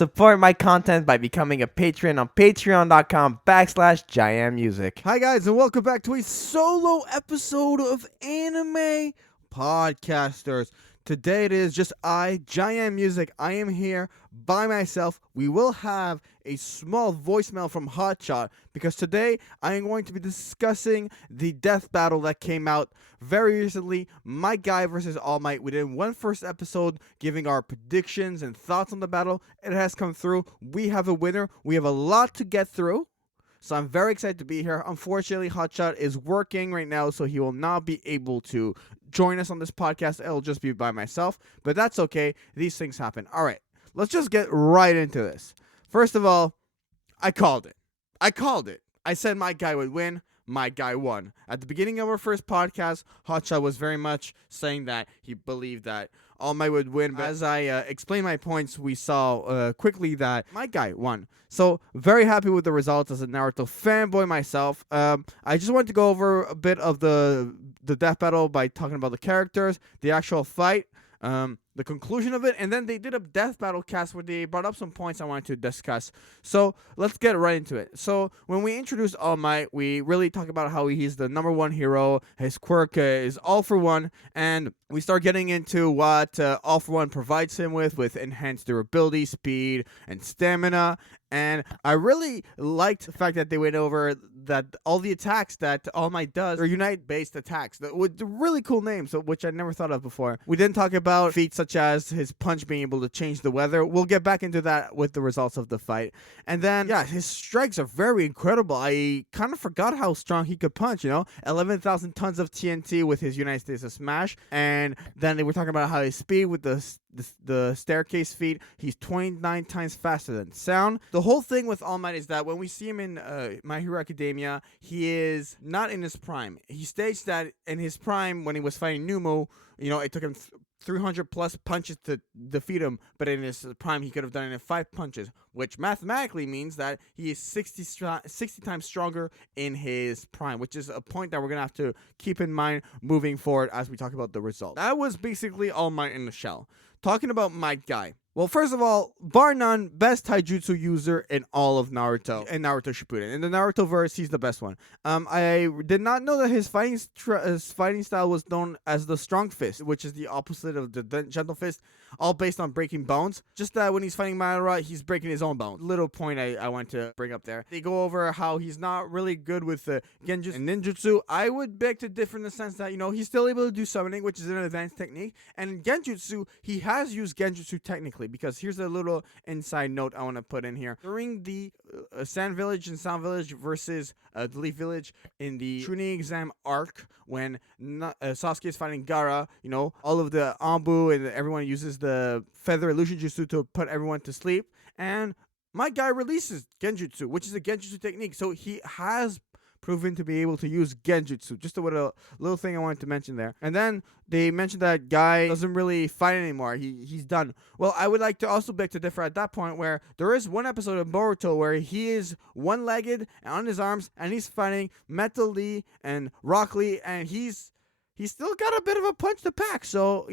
Support my content by becoming a patron on patreon.com/JaianMusic. Hi guys, and welcome back to a solo episode of Anime Podcasters. Today it is just JaianMusic. I am here by myself. We will have a small voicemail from Hotshot because today I am going to be discussing the death battle that came out very recently, My Guy versus All Might. We did one first episode giving our predictions and thoughts on the battle. It has come through. We have a winner. We have a lot to get through. So I'm very excited to be here. Unfortunately, Hotshot is working right now, so he will not be able to join us on this podcast. It'll just be by myself, but that's okay. These things happen. All right, let's just get right into this. First of all, I called it. I said My Guy would win. My Guy won. At the beginning of our first podcast, Hotshot was very much saying that he believed that All Might would win. But as I explained my points, we saw quickly that My Guy won. So very happy with the results as a Naruto fanboy myself. I just wanted to go over a bit of the death battle by talking about the characters, the actual fight, the conclusion of it, and then they did a death battle cast where they brought up some points I wanted to discuss. So let's get right into it. So when we introduced All Might, we really talk about how he's the #1 hero. His quirk is All for One, and we start getting into what All for One provides him with enhanced durability, speed, and stamina. And I really liked the fact that they went over that all the attacks that All Might does are Unite-based attacks with really cool names, which I never thought of before. We didn't talk about feats such as his punch being able to change the weather. We'll get back into that with the results of the fight. And then, yeah, his strikes are very incredible. I kind of forgot how strong he could punch, 11,000 tons of TNT with his United States of Smash. And then they were talking about how his speed with the staircase feat, he's 29 times faster than sound. The whole thing with All Might is that when we see him in My Hero Academia, he is not in his prime. He states that in his prime, when he was fighting Numu, it took him 300 plus punches to defeat him, but in his prime he could have done it in 5 punches, which mathematically means that he is 60 times stronger in his prime, which is a point that we're gonna have to keep in mind moving forward as we talk about the result. That was basically All Might in the shell. Talking about My Guy. Well, first of all, bar none, best taijutsu user in all of Naruto and Naruto Shippuden. In the Naruto verse, he's the best one. I did not know that his fighting style was known as the Strong Fist, which is the opposite of the Gentle Fist, all based on breaking bones. Just that when he's fighting Madara, he's breaking his own bones. Little point I want to bring up there. They go over how he's not really good with Genjutsu and Ninjutsu. I would beg to differ in the sense that, he's still able to do summoning, which is an advanced technique. And in Genjutsu, he has used Genjutsu technically, because here's a little inside note I want to put in here. During the Sand Village and Sound Village versus the Leaf Village in the Chunin exam arc, when Sasuke is fighting Gaara, all of the Anbu and everyone uses the Feather Illusion Jutsu to put everyone to sleep, and My Guy releases Genjutsu, which is a Genjutsu technique, so he has proven to be able to use Genjutsu. Just a little thing I wanted to mention there. And then they mentioned that Guy doesn't really fight anymore. He's done. Well, I would like to also beg to differ at that point, where there is one episode of Boruto where he is one-legged and on his arms, and he's fighting Metal Lee and Rock Lee, and he's still got a bit of a punch to pack. So,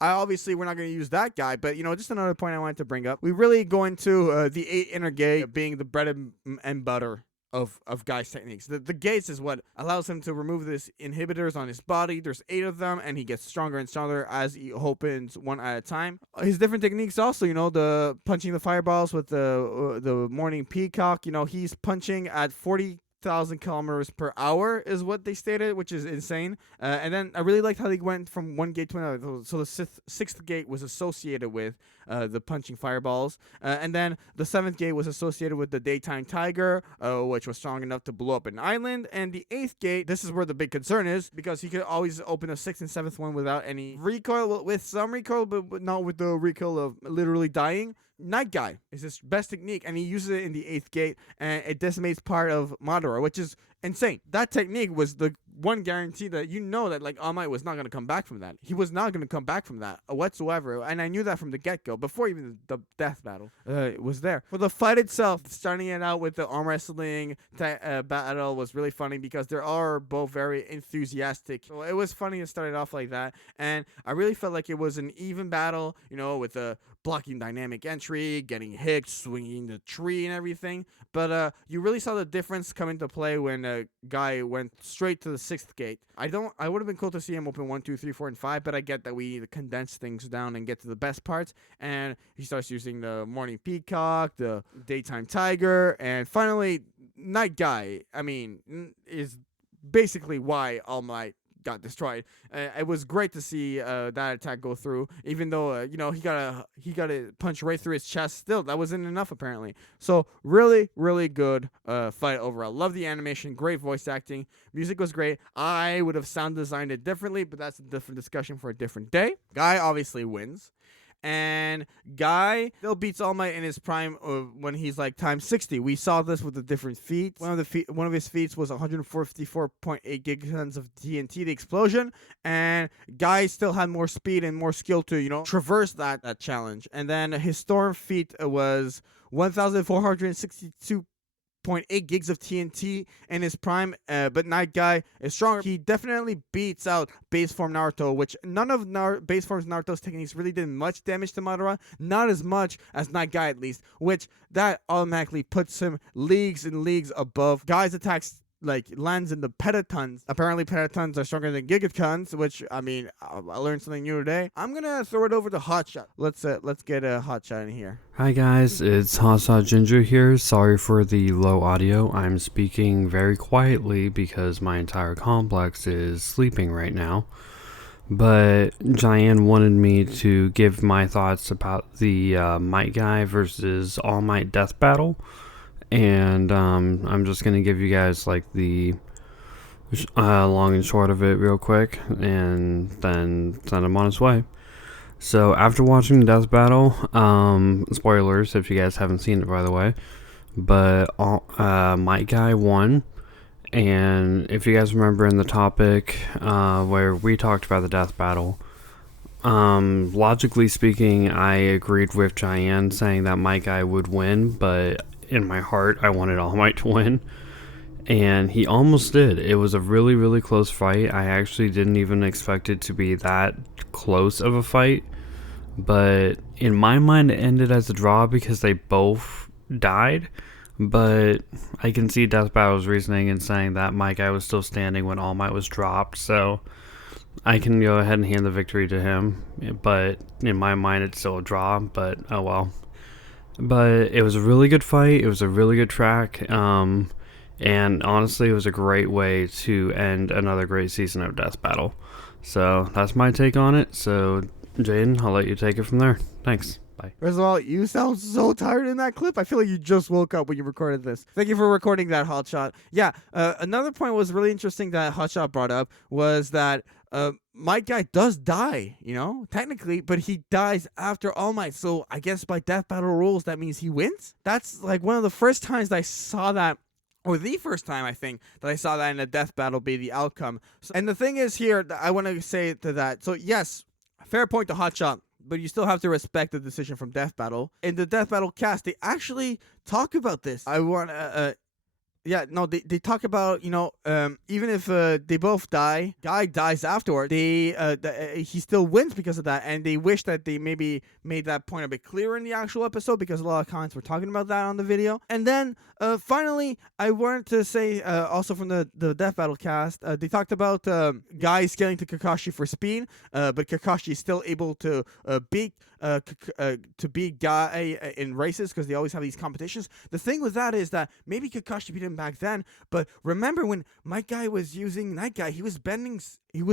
obviously we're not going to use that guy, but, just another point I wanted to bring up. We really go into the 8 inner gate being the bread and butter of Guy's techniques. The gates is what allows him to remove this inhibitors on his body. There's 8 of them, and he gets stronger and stronger as he opens one at a time. His different techniques also, the punching the fireballs with the morning peacock. He's punching at 40,000 kilometers per hour is what they stated, which is insane. And then I really liked how they went from one gate to another. So the sixth gate was associated with the punching fireballs, and then the 7th gate was associated with the daytime tiger, which was strong enough to blow up an island. And the 8th gate, this is where the big concern is, because he could always open the 6th and 7th one without any recoil, with some recoil, but not with the recoil of literally dying. Night Guy is his best technique, and he uses it in the 8th gate, and it decimates part of Madara, which is insane. That technique was the one guarantee that that like All Might was not gonna come back from that. He was not gonna come back from that whatsoever, and I knew that from the get go before even the death battle was there. For the fight itself, starting it out with the arm wrestling battle was really funny because they are both very enthusiastic. So it was funny to start it off like that, and I really felt like it was an even battle, with the blocking dynamic entry, getting hit, swinging the tree and everything. But you really saw the difference come into play when a guy went straight to the 6th gate. I would have been cool to see him open 1, 2, 3, 4, and 5, but I get that we need to condense things down and get to the best parts. And he starts using the morning peacock, the daytime tiger, and finally night guy. I mean, is basically why All Might got destroyed. It was great to see that attack go through, even though he got a punch right through his chest. Still, that wasn't enough apparently. So really, really good fight overall. Love the animation, great voice acting, music was great. I would have sound designed it differently, but that's a different discussion for a different day. Guy obviously wins. And Guy still beats All Might in his prime when he's like times 60. We saw this with the different feats. One of his feats was 154.8 gigatons of TNT, the explosion, and Guy still had more speed and more skill to traverse that challenge. And then his storm feat was 1,462.8 gigs of TNT in his prime, but Night Guy is stronger. He definitely beats out base form Naruto, which none of base form Naruto's techniques really did much damage to Madara, not as much as Night Guy at least, which that automatically puts him leagues and leagues above. Guy's attacks lands in the pentatons. Apparently pentatons are stronger than gigatons, which I learned something new today. I'm gonna throw it over to Hotshot. Let's get a Hotshot in here. Hi guys, it's Hotshot Ginger here. Sorry for the low audio. I'm speaking very quietly because my entire complex is sleeping right now. But Jaian wanted me to give my thoughts about the Might Guy versus All Might death battle. And I'm just going to give you guys the long and short of it real quick and then send him on his way. So after watching the death battle, spoilers if you guys haven't seen it by the way, but Might Guy won. And if you guys remember in the topic where we talked about the death battle, logically speaking, I agreed with Jaian saying that Might Guy would win, but in my heart, I wanted All Might to win, and he almost did. It was a really, really close fight. I actually didn't even expect it to be that close of a fight, but in my mind, it ended as a draw because they both died, but I can see Death Battle's reasoning in saying that Might Guy was still standing when All Might was dropped, so I can go ahead and hand the victory to him, but in my mind, it's still a draw, but oh well. But it was a really good fight. It was a really good track. And honestly, it was a great way to end another great season of Death Battle. So that's my take on it. So, Jaden, I'll let you take it from there. Thanks. Bye. First of all, you sound so tired in that clip. I feel like you just woke up when you recorded this. Thank you for recording that, Hotshot. Yeah, another point was really interesting that Hotshot brought up was that Might Guy does die, technically, but he dies after All Might. So I guess by death battle rules, that means he wins. That's one of the first times that I saw that, or the first time I think that I saw that in a death battle be the outcome. So, and the thing is here, I want to say to that. So yes, fair point to Hotshot. But you still have to respect the decision from Death Battle. In the Death Battle cast, they actually talk about this. They talk about, even if they both die, Guy dies afterward, he still wins because of that, and they wish that they maybe made that point a bit clearer in the actual episode because a lot of comments were talking about that on the video. And then, finally, I wanted to say, also from the Death Battle cast, they talked about Guy scaling to Kakashi for speed, but Kakashi is still able to beat Guy in races because they always have these competitions. The thing with that is that maybe Kakashi beat him back then, but remember when Might Guy was using Night Guy, he was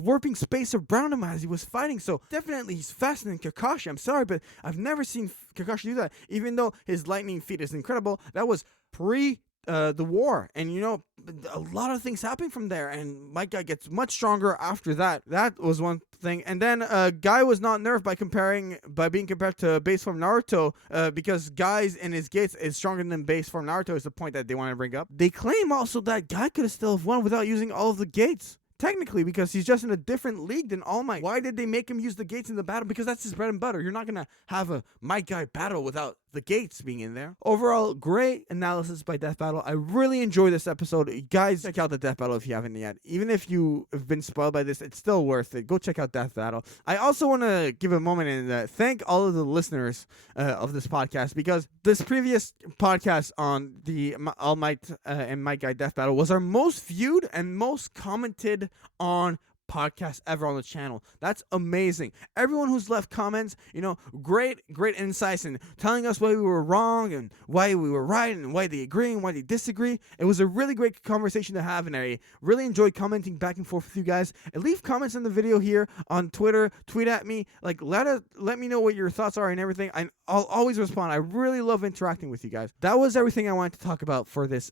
warping space around him as he was fighting, so definitely he's faster than Kakashi. I'm sorry, but I've never seen Kakashi do that, even though his lightning feat is incredible. That was pre the war, and a lot of things happen from there, and Might Guy gets much stronger after that. That was one thing. And then Guy was not nerfed by being compared to base form Naruto, because Guy's in his gates is stronger than base form Naruto is the point that they want to bring up. They claim also that Guy could have still won without using all of the gates. technically, because he's just in a different league than All Might. Why did they make him use the gates in the battle? Because that's his bread and butter. You're not gonna have a Might Guy battle without the gates being in there. Overall, great analysis by Death Battle. I really enjoyed this episode. You guys, check out the Death Battle if you haven't yet. Even if you have been spoiled by this, it's still worth it. Go check out Death Battle. I also want to give a moment and thank all of the listeners of this podcast, because this previous podcast on the All Might and Might Guy Death Battle was our most viewed and most commented on podcast ever on the channel. That's amazing. Everyone who's left comments, great insights and telling us why we were wrong and why we were right and why they agree and why they disagree. It was a really great conversation to have, and I really enjoyed commenting back and forth with you guys. And leave comments on the video here on Twitter. Tweet at me. Let me know what your thoughts are and everything. I'll always respond. I really love interacting with you guys. That was everything I wanted to talk about for this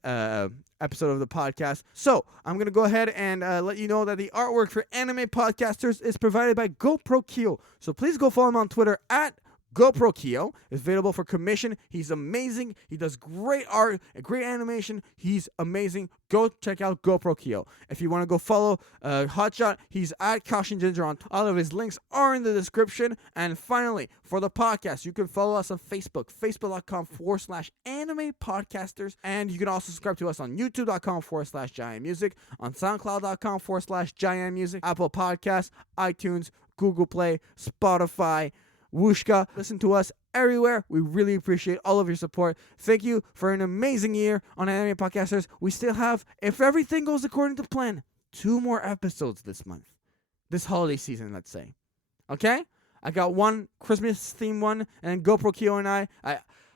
episode of the podcast. So I'm going to go ahead and let you know that the artwork for Anime Podcasters is provided by GoProkyo. So please go follow him on Twitter at GoProkyo. Is available for commission. He's amazing. He does great art, great animation. He's amazing. Go check out GoProkyo. If you want to go follow Hotshot, he's at Caution Ginger on. All of his links are in the description. And finally, for the podcast, you can follow us on Facebook, facebook.com/anime podcasters. And you can also subscribe to us on youtube.com/JaianMusic, on soundcloud.com/JaianMusic, Apple Podcasts, iTunes, Google Play, Spotify, Wooshka. Listen to us everywhere. We really appreciate all of your support. Thank you for an amazing year on Anime Podcasters. We still have, if everything goes according to plan, 2 more episodes this month. This holiday season, let's say. Okay? I got one Christmas themed one, and GoProkyo and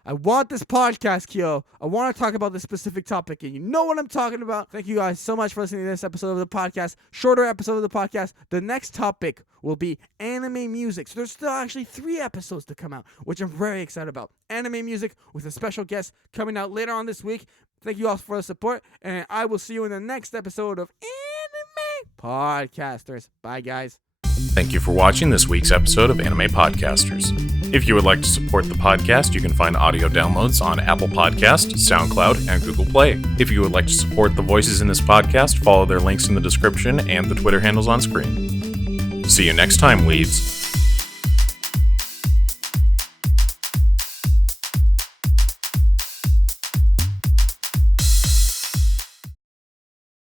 I want this podcast, Kyo. I want to talk about this specific topic, and you know what I'm talking about. Thank you guys so much for listening to this episode of the podcast. Shorter episode of the podcast. The next topic will be anime music. So there's still actually 3 episodes to come out, which I'm very excited about. Anime music with a special guest coming out later on this week. Thank you all for the support, and I will see you in the next episode of Anime Podcasters. Bye, guys. Thank you for watching this week's episode of Anime Podcasters. If you would like to support the podcast, you can find audio downloads on Apple Podcast, SoundCloud, and Google Play. If you would like to support the voices in this podcast, follow their links in the description and the Twitter handles on screen. See you next time, weebs.